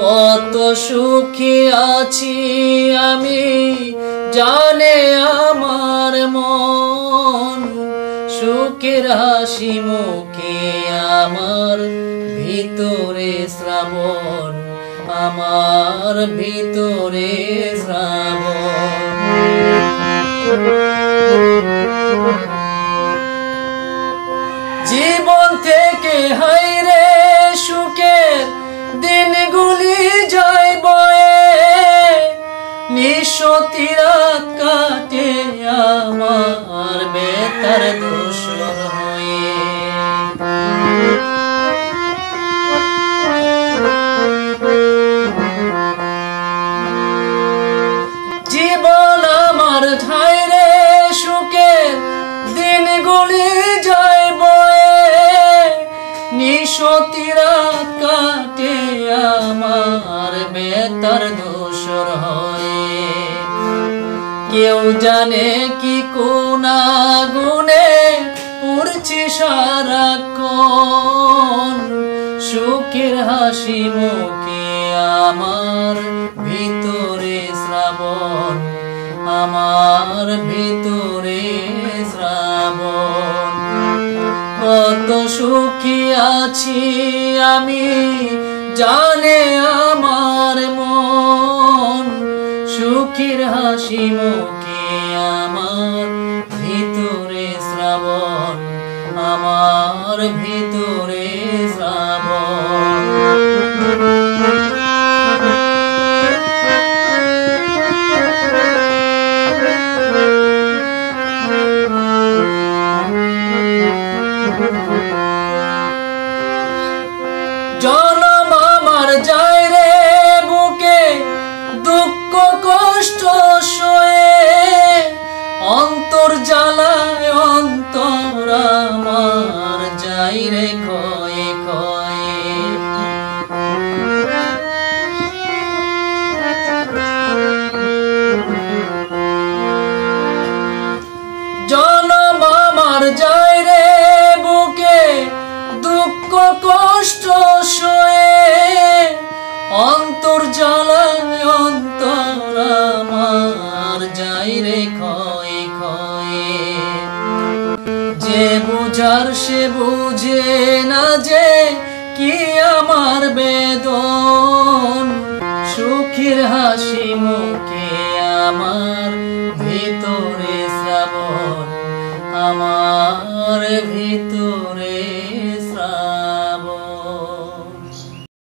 কত সুখী আছি আমি জানে আমার মন, সুখের হাসি মুখে আমার ভিতরে শ্রাবণ, আমার ভিতরে শ্রাবণ। জীবন থেকে হাইরে সুখের দিনগুলি যায় বয়ে, নিঃস্বতি রাত কাটে আমার বেতার দোসর হয়ে। জীবন আমার ঠাইরে সুখের দিনগুলি যায় বয়ে, নিঃস্বতি রাত কাটে আমার বেতার দোসর হয়ে। কেউ জানে কি কোন আগুনে পুড়ছি সারাক্ষণ, সুখের হাসি মুখে আমার ভিতরে শ্রাবণ, আমার ভিতরে শ্রাবণ। কত সুখী আছি আমি জানে আমার মন, সুখের হাসি মুখে